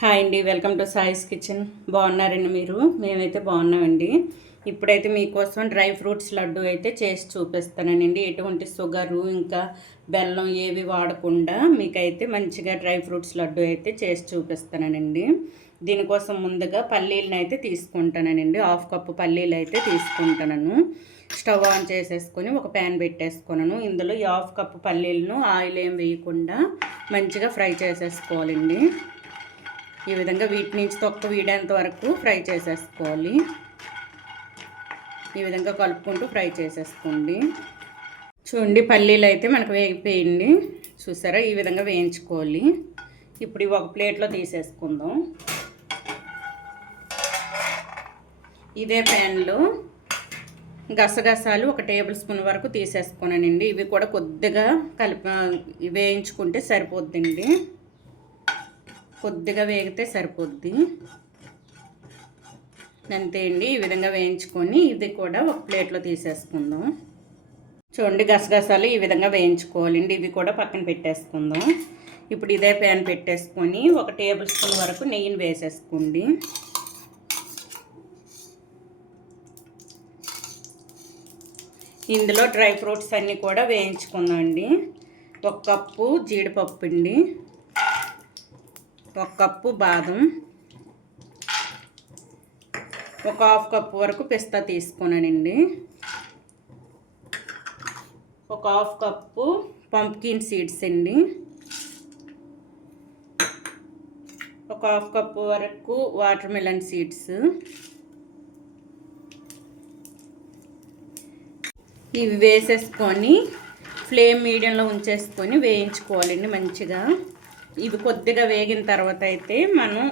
Hi అండి welcome to సాయిస్ kitchen. బాగున్నారండి మీరు? మేమైతే బాగున్నామండి. ఇప్పుడైతే మీకోసం డ్రై ఫ్రూట్స్ లడ్డు అయితే చేసి చూపిస్తానండి. ఎటువంటి షుగరు ఇంకా బెల్లం ఏవి వాడకుండా మీకైతే మంచిగా డ్రై ఫ్రూట్స్ లడ్డు అయితే చేసి చూపిస్తానండి. దీనికోసం ముందుగా పల్లీలను అయితే తీసుకుంటానండి. హాఫ్ కప్పు పల్లీలు అయితే తీసుకుంటాను స్టవ్ ఆన్ చేసేసుకొని ఒక ప్యాన్ పెట్టేసుకున్నాను ఇందులో ఈ హాఫ్ కప్పు పల్లీలను ఆయిల్ ఏం వేయకుండా మంచిగా ఫ్రై చేసేసుకోవాలండి. ఈ విధంగా వీటి నుంచి తొక్క వీడేంత వరకు ఫ్రై చేసేసుకోవాలి. ఈ విధంగా కలుపుకుంటూ ఫ్రై చేసేసుకోండి. చూడండి పల్లీలు అయితే మనకు వేగిపోయింది. చూసారా? ఈ విధంగా వేయించుకోవాలి. ఇప్పుడు ఇవి ఒక ప్లేట్లో తీసేసుకుందాం. ఇదే ప్యాన్లో గసగసాలు ఒక టేబుల్ స్పూన్ వరకు తీసేసుకున్నానండి. ఇవి కూడా కొద్దిగా కలిపి వేయించుకుంటే సరిపోద్దండి. కొద్దిగా వేగితే సరిపోద్ది. అంతే అండి ఈ విధంగా వేయించుకొని ఇది కూడా ఒక ప్లేట్లో తీసేసుకుందాం. చూడండి గసగసాలు ఈ విధంగా వేయించుకోవాలండి. ఇవి కూడా పక్కన పెట్టేసుకుందాం. ఇప్పుడు ఇదే ప్యాన్ పెట్టేసుకొని ఒక టేబుల్ స్పూన్ వరకు నెయ్యిని వేసేసుకోండి. ఇందులో డ్రై ఫ్రూట్స్ అన్నీ కూడా వేయించుకుందాం అండి. ఒక కప్పు జీడిపప్పు అండి. ఒక కప్పు బాదం ఒక హాఫ్ కప్పు వరకు పిస్తా తీసుకున్నానండి ఒక హాఫ్ కప్పు పంప్కిన్ సీడ్స్ అండి. ఒక హాఫ్ కప్పు వరకు వాటర్ మిలన్ సీడ్స్. ఇవి వేసేసుకొని ఫ్లేమ్ మీడియంలో ఉంచేసుకొని వేయించుకోవాలండి మంచిగా. ఇది కొద్దిగా వేగిన తర్వాత అయితే మనం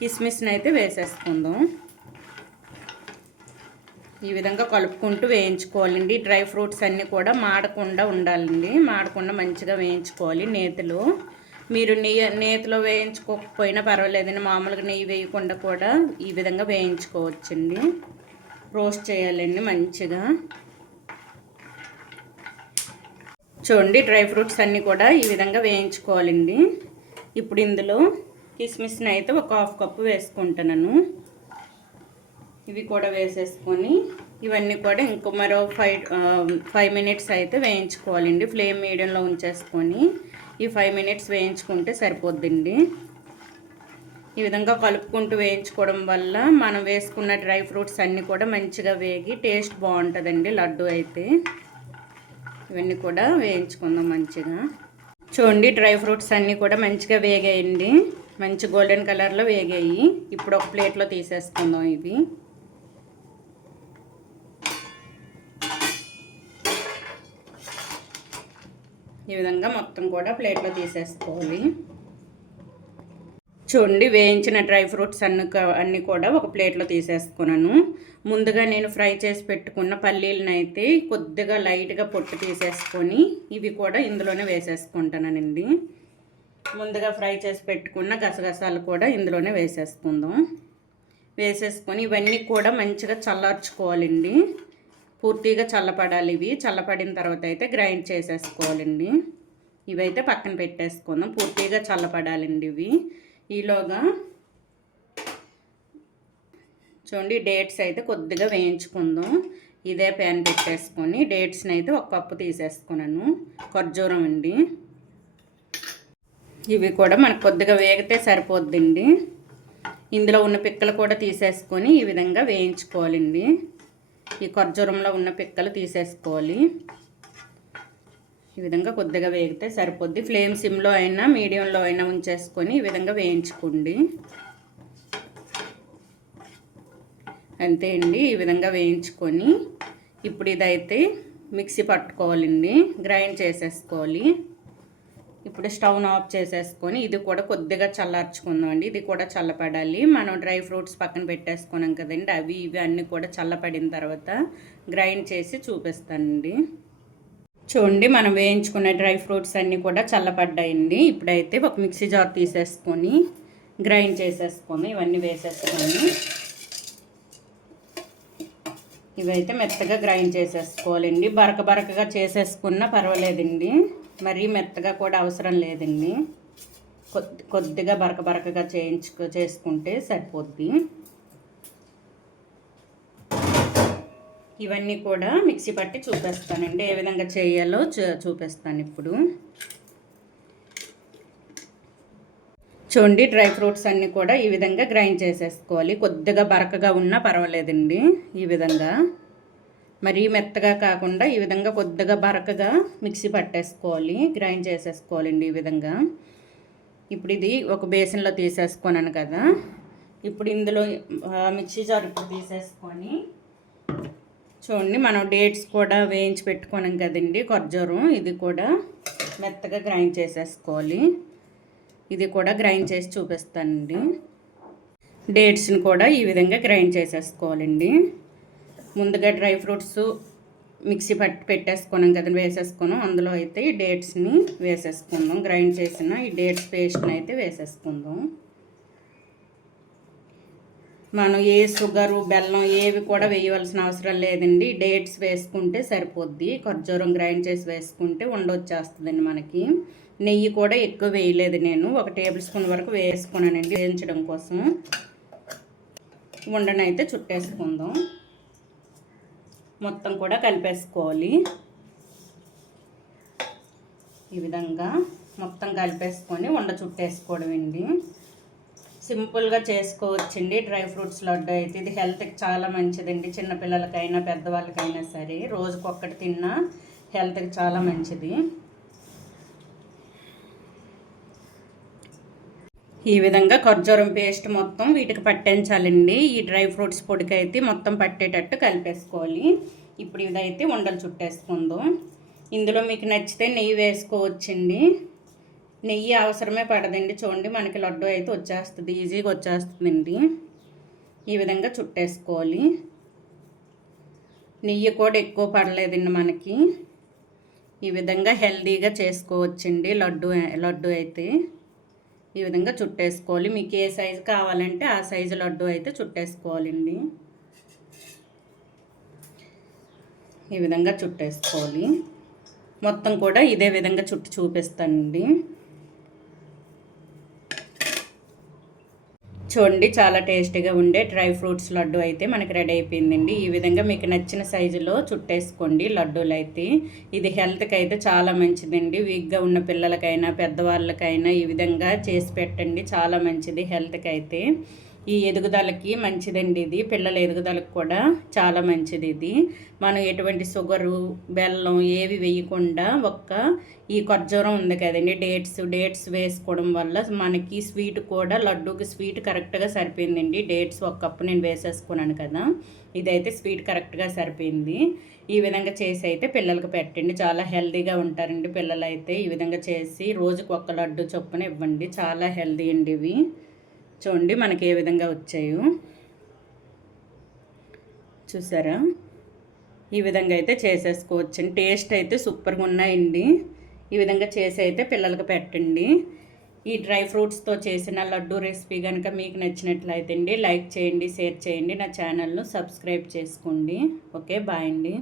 కిస్మిస్ని అయితే వేసేసుకుందాం. ఈ విధంగా కలుపుకుంటూ వేయించుకోవాలండి. డ్రై ఫ్రూట్స్ అన్నీ కూడా మాడకుండా ఉండాలండి. మాడకుండా మంచిగా వేయించుకోవాలి నేతిలో. మీరు నెయ్యి నేతిలో వేయించుకోకపోయినా పర్వాలేదండి మామూలుగా నెయ్యి వేయకుండా కూడా ఈ విధంగా వేయించుకోవచ్చండి. రోస్ట్ చేయాలండి మంచిగా. చూడండి డ్రై ఫ్రూట్స్ అన్నీ కూడా ఈ విధంగా వేయించుకోవాలండి. ఇప్పుడు ఇందులో కిస్మిస్ని అయితే ఒక హాఫ్ కప్పు వేసుకుంటున్నాను. ఇవి కూడా వేసేసుకొని ఇవన్నీ కూడా ఇంకో మరో ఫైవ్ ఫైవ్ మినిట్స్ అయితే వేయించుకోవాలండి. ఫ్లేమ్ మీడియంలో ఉంచేసుకొని ఈ ఫైవ్ మినిట్స్ వేయించుకుంటే సరిపోద్దండి. ఈ విధంగా కలుపుకుంటూ వేయించుకోవడం వల్ల మనం వేసుకున్న డ్రై ఫ్రూట్స్ అన్నీ కూడా మంచిగా వేగి టేస్ట్ బాగుంటుందండి లడ్డు అయితే. ఇవన్నీ కూడా వేయించుకుందాం మంచిగా. చూడండి డ్రై ఫ్రూట్స్ అన్నీ కూడా మంచిగా వేగాయండి. మంచి గోల్డెన్ కలర్లో వేగాయి. ఇప్పుడు ఒక ప్లేట్లో తీసేసుకుందాం ఇవి. ఈ విధంగా మొత్తం కూడా ప్లేట్లో తీసేసుకోవాలి. చూడండి వేయించిన డ్రై ఫ్రూట్స్ అన్ని అన్నీ కూడా ఒక ప్లేట్లో తీసేసుకున్నాను. ముందుగా నేను ఫ్రై చేసి పెట్టుకున్న పల్లీలను అయితే కొద్దిగా లైట్గా పొట్టు తీసేసుకొని ఇవి కూడా ఇందులోనే వేసేసుకుంటానండి. ముందుగా ఫ్రై చేసి పెట్టుకున్న గసగసాలు కూడా ఇందులోనే వేసేసుకుందాం. వేసేసుకొని ఇవన్నీ కూడా మంచిగా చల్లార్చుకోవాలండి. పూర్తిగా చల్లపడాలి ఇవి. చల్లపడిన తర్వాత అయితే గ్రైండ్ చేసేసుకోవాలండి. ఇవైతే పక్కన పెట్టేసుకుందాం. పూర్తిగా చల్లపడాలండి ఇవి. ఈలోగా చూడండి డేట్స్ అయితే కొద్దిగా వేయించుకుందాం. ఇదే ప్యాన్ పెట్టేసుకొని డేట్స్ని అయితే ఒక కప్పు తీసేసుకున్నాను. ఖర్జూరం అండి. ఇవి కూడా మనకు కొద్దిగా వేగితే సరిపోద్దండి. ఇందులో ఉన్న పిక్కలు కూడా తీసేసుకొని ఈ విధంగా వేయించుకోవాలండి. ఈ ఖర్జూరంలో ఉన్న పిక్కలు తీసేసుకోవాలి. ఈ విధంగా కొద్దిగా వేగితే సరిపోద్ది. ఫ్లేమ్ సిమ్లో అయినా మీడియంలో అయినా ఉంచేసుకొని ఈ విధంగా వేయించుకోండి. అంతే అండి ఈ విధంగా వేయించుకొని ఇప్పుడు ఇదైతే మిక్సీ పట్టుకోవాలండి. గ్రైండ్ చేసేసుకోవాలి. ఇప్పుడు స్టవ్ ఆఫ్ చేసేసుకొని ఇది కూడా కొద్దిగా చల్లార్చుకుందాం అండి. ఇది కూడా చల్లపడాలి. మనం డ్రై ఫ్రూట్స్ పక్కన పెట్టేసుకున్నాం కదండి అవి ఇవి అన్నీ కూడా చల్లపడిన తర్వాత గ్రైండ్ చేసి చూపిస్తానండి. చూడండి మనం వేయించుకునే డ్రై ఫ్రూట్స్ అన్నీ కూడా చల్లపడ్డాయండి ఇప్పుడైతే ఒక మిక్సీ జార్ తీసేసుకొని గ్రైండ్ చేసేసుకొని ఇవన్నీ వేసేసుకొని ఇవైతే మెత్తగా గ్రైండ్ చేసేసుకోవాలండి. బరక బరకగా చేసేసుకున్నా పర్వాలేదండి. మరీ మెత్తగా కూడా అవసరం లేదండి. కొద్ది కొద్దిగా బరక బరకగా చేయించుకో చేసుకుంటే సరిపోద్ది. ఇవన్నీ కూడా మిక్సీ పట్టి చూపిస్తానండి ఏ విధంగా చేయాలో చూపిస్తాను ఇప్పుడు. చూడండి డ్రై ఫ్రూట్స్ అన్నీ కూడా ఈ విధంగా గ్రైండ్ చేసేసుకోవాలి. కొద్దిగా బరకగా ఉన్నా పర్వాలేదండి ఈ విధంగా. మరీ మెత్తగా కాకుండా ఈ విధంగా కొద్దిగా బరకగా మిక్సీ పట్టేసుకోవాలి. గ్రైండ్ చేసేసుకోవాలండి ఈ విధంగా. ఇప్పుడు ఇది ఒక బేసిన్లో తీసేసుకున్నాను కదా. ఇప్పుడు ఇందులో మిక్సీ జార్ ఇప్పుడు తీసేసుకొని చూడండి మనం డేట్స్ కూడా వేయించి పెట్టుకున్నాం కదండి కొర్జూరం ఇది కూడా మెత్తగా గ్రైండ్ చేసేసుకోవాలి. ఇది కూడా గ్రైండ్ చేసి చూపిస్తానండి. డేట్స్ని కూడా ఈ విధంగా గ్రైండ్ చేసేసుకోవాలండి. ముందుగా డ్రై ఫ్రూట్స్ మిక్సీ పట్టి పెట్టేసుకున్నాం కదా వేసేసుకున్నాం. అందులో అయితే ఈ డేట్స్ని వేసేసుకుందాం. గ్రైండ్ చేసిన ఈ డేట్స్ పేస్ట్ని అయితే వేసేసుకుందాం. మనం ఏ షుగరు బెల్లం ఏవి కూడా వేయవలసిన అవసరం లేదండి. డేట్స్ వేసుకుంటే సరిపోద్ది. ఖర్జూరం గ్రైండ్ చేసి వేసుకుంటే ఉండొచ్చేస్తుందండి మనకి. నెయ్యి కూడా ఎక్కువ వేయలేదు నేను. ఒక టేబుల్ స్పూన్ వరకు వేసుకున్నానండి. వేయించడం కోసం. ఉండనైతే చుట్టేసుకుందాం. మొత్తం కూడా కలిపేసుకోవాలి. ఈ విధంగా మొత్తం కలిపేసుకొని ఉండ చుట్టేసుకోవడం అండి సింపుల్గా చేసుకోవచ్చండి. డ్రై ఫ్రూట్స్ లడ్డు అయితే ఇది హెల్త్కి చాలా మంచిదండి. చిన్నపిల్లలకైనా పెద్దవాళ్ళకైనా సరే రోజుకొక్కటి తిన్నా హెల్త్కి చాలా మంచిది. ఈ విధంగా ఖర్జూరం పేస్ట్ మొత్తం వీటికి పట్టించాలండి. ఈ డ్రై ఫ్రూట్స్ పొడికి అయితే మొత్తం పట్టేటట్టు కలిపేసుకోవాలి. ఇప్పుడు ఇదైతే ఉండలు చుట్టేసుకుందాం. ఇందులో మీకు నచ్చితే నెయ్యి వేసుకోవచ్చండి. నెయ్యి అవసరమే పడదండి. చూడండి మనకి లడ్డు అయితే వచ్చేస్తుంది ఈజీగా వచ్చేస్తుందండి. ఈ విధంగా చుట్టేసుకోవాలి. నెయ్యి కూడా ఎక్కువ పడలేదండి మనకి. ఈ విధంగా హెల్దీగా చేసుకోవచ్చండి లడ్డు లడ్డు అయితే. ఈ విధంగా చుట్టేసుకోవాలి. మీకు ఏ సైజు కావాలంటే ఆ సైజు లడ్డు అయితే చుట్టేసుకోవాలండి. ఈ విధంగా చుట్టేసుకోవాలి. మొత్తం కూడా ఇదే విధంగా చుట్టి చూపిస్తానండి. చూడండి చాలా టేస్టీగా ఉండే డ్రై ఫ్రూట్స్ లడ్డు అయితే మనకి రెడీ అయిపోయిందండి. ఈ విధంగా మీకు నచ్చిన సైజులో చుట్టేసుకోండి లడ్డూలు అయితే ఇది హెల్త్కి అయితే చాలా మంచిదండి. వీక్గా ఉన్న పిల్లలకైనా పెద్దవాళ్ళకైనా ఈ విధంగా చేసి పెట్టండి. చాలా మంచిది హెల్త్కి అయితే ఈ ఎదుగుదలకి మంచిదండి ఇది. పిల్లల ఎదుగుదలకు కూడా చాలా మంచిది ఇది. మనం ఎటువంటి షుగరు బెల్లం ఏవి వేయకుండా ఒక్క ఈ ఖర్జూరం ఉంది కదండి డేట్స్ డేట్స్ వేసుకోవడం వల్ల మనకి స్వీట్ కూడా లడ్డూకి స్వీట్ కరెక్ట్గా సరిపోయిందండి. డేట్స్ ఒక కప్పు నేను వేసేసుకున్నాను కదా ఇదైతే స్వీట్ కరెక్ట్గా సరిపోయింది. ఈ విధంగా చేసి అయితే పిల్లలకు పెట్టండి. చాలా హెల్తీగా ఉంటారండి పిల్లలు అయితే ఈ విధంగా చేసి రోజుకు ఒక్క లడ్డు చొప్పున ఇవ్వండి. చాలా హెల్తీ అండి ఇవి. చూడండి మనకి ఏ విధంగా వచ్చాయో. చూసారా? ఈ విధంగా అయితే చేసేసుకోవచ్చండి. టేస్ట్ అయితే సూపర్గా ఉన్నాయండి. ఈ విధంగా చేసి అయితే పిల్లలకు పెట్టండి. ఈ డ్రై ఫ్రూట్స్తో చేసిన లడ్డు రెసిపీ కనుక మీకు నచ్చినట్లయితే అండి లైక్ చేయండి షేర్ చేయండి నా ఛానల్ను సబ్స్క్రైబ్ చేసుకోండి. ఓకే బాయ్ అండి.